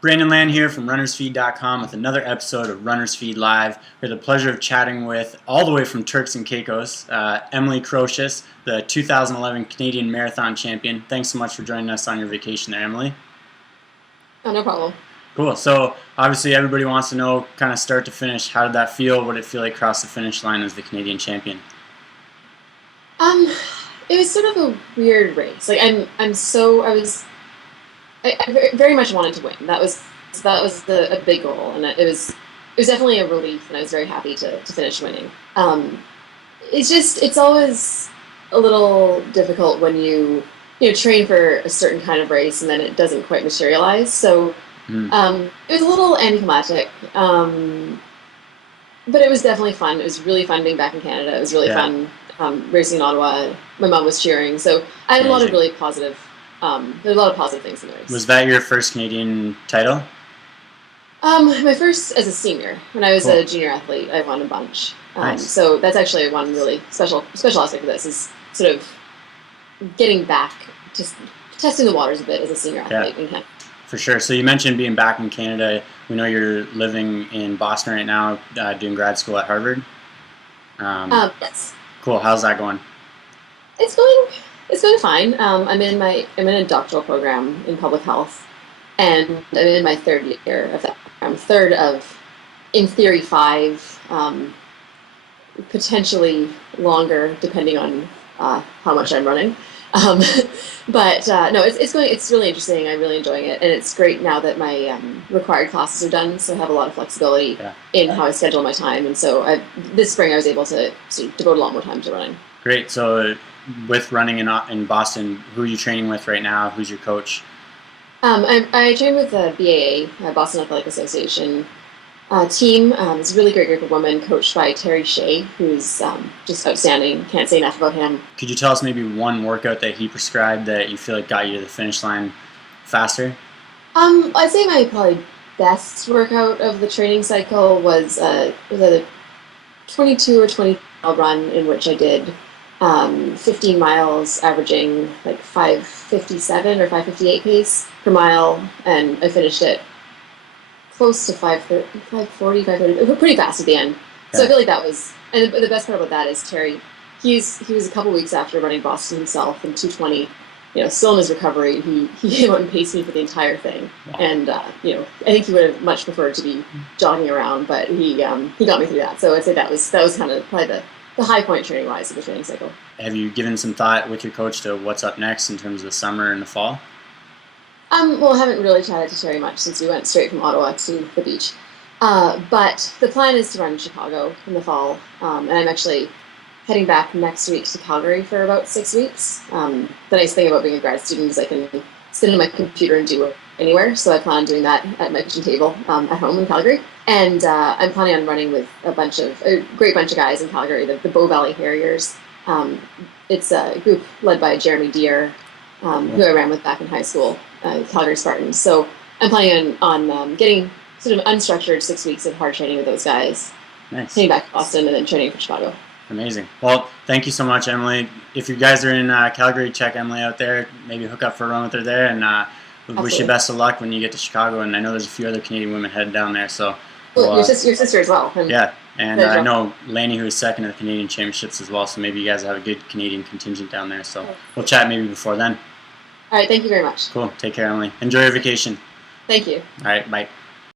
Brandon Land here from runnersfeed.com with another episode of Runners Feed Live. We had the pleasure of chatting with, all the way from Turks and Caicos, Emily Kroshus, the 2011 Canadian Marathon Champion. Thanks so much for joining us on your vacation there, Emily. Oh, no problem. Cool. So obviously everybody wants to know, kind of start to finish, how did that feel? What did it feel like across the finish line as the Canadian champion? It was sort of a weird race. Like I very much wanted to win. That was a big goal, and it was definitely a relief, and I was very happy to finish winning. It's always a little difficult when you train for a certain kind of race and then it doesn't quite materialize. So it was a little anticlimactic, but it was definitely fun. It was really fun being back in Canada. It was really fun racing in Ottawa. My mom was cheering, so I had a lot of really positive. There were a lot of positive things in the race. Was that your first Canadian title? My first as a senior. When I was a junior athlete, I won a bunch. Nice. So that's actually one really special aspect of this, is sort of getting back, just testing the waters a bit as a senior athlete in Canada. For sure. So you mentioned being back in Canada. We know you're living in Boston right now, doing grad school at Harvard. Yes. Cool. How's that going? It's going fine. I'm in a doctoral program in public health, and I'm in my third year of that program. Third of, in theory, 5, potentially longer depending on how much I'm running. No, it's really interesting. I'm really enjoying it, and it's great now that my required classes are done, so I have a lot of flexibility in how I schedule my time. And so this spring I was able to devote a lot more time to running. Great. So with running in Boston, who are you training with right now? Who's your coach? I train with the BAA, Boston Athletic Association team. It's a really great group of women coached by Terry Shea, who's just outstanding. Can't say enough about him. Could you tell us maybe one workout that he prescribed that you feel like got you to the finish line faster? I'd say my probably best workout of the training cycle was a 22 or 20 mile run in which I did 15 miles, averaging like 5:57 or 5:58 pace per mile, and I finished it close to 5:40, pretty fast at the end. So I feel like that was, and the best part about that is Terry. He was a couple weeks after running Boston himself in 2:20. Still in his recovery, he came out and paced me for the entire thing. Wow. And I think he would have much preferred to be jogging around, but he got me through that. So I'd say that was kind of probably the high point training wise of the training cycle. Have you given some thought with your coach to what's up next in terms of the summer and the fall? Well, I haven't really chatted to Terry much since we went straight from Ottawa to the beach. But the plan is to run in Chicago in the fall, and I'm actually heading back next week to Calgary for about 6 weeks. The nice thing about being a grad student is I can sit in my computer and do it anywhere, so I plan on doing that at my kitchen table at home in Calgary. And I'm planning on running with a great bunch of guys in Calgary, the Bow Valley Harriers. It's a group led by Jeremy Deere, who I ran with back in high school, Calgary Spartans. So I'm planning on getting sort of unstructured 6 weeks of hard training with those guys. Nice. Heading back to Boston and then training for Chicago. Amazing. Well, thank you so much, Emily. If you guys are in Calgary, check Emily out there. Maybe hook up for a run with her there, and we wish you best of luck when you get to Chicago. And I know there's a few other Canadian women headed down there, so. Your sister as well. Yeah, and I know Lanny, who is second in the Canadian Championships as well, so maybe you guys have a good Canadian contingent down there. So we'll chat maybe before then. All right, thank you very much. Cool. Take care, Emily. Enjoy your vacation. Thank you. All right, bye.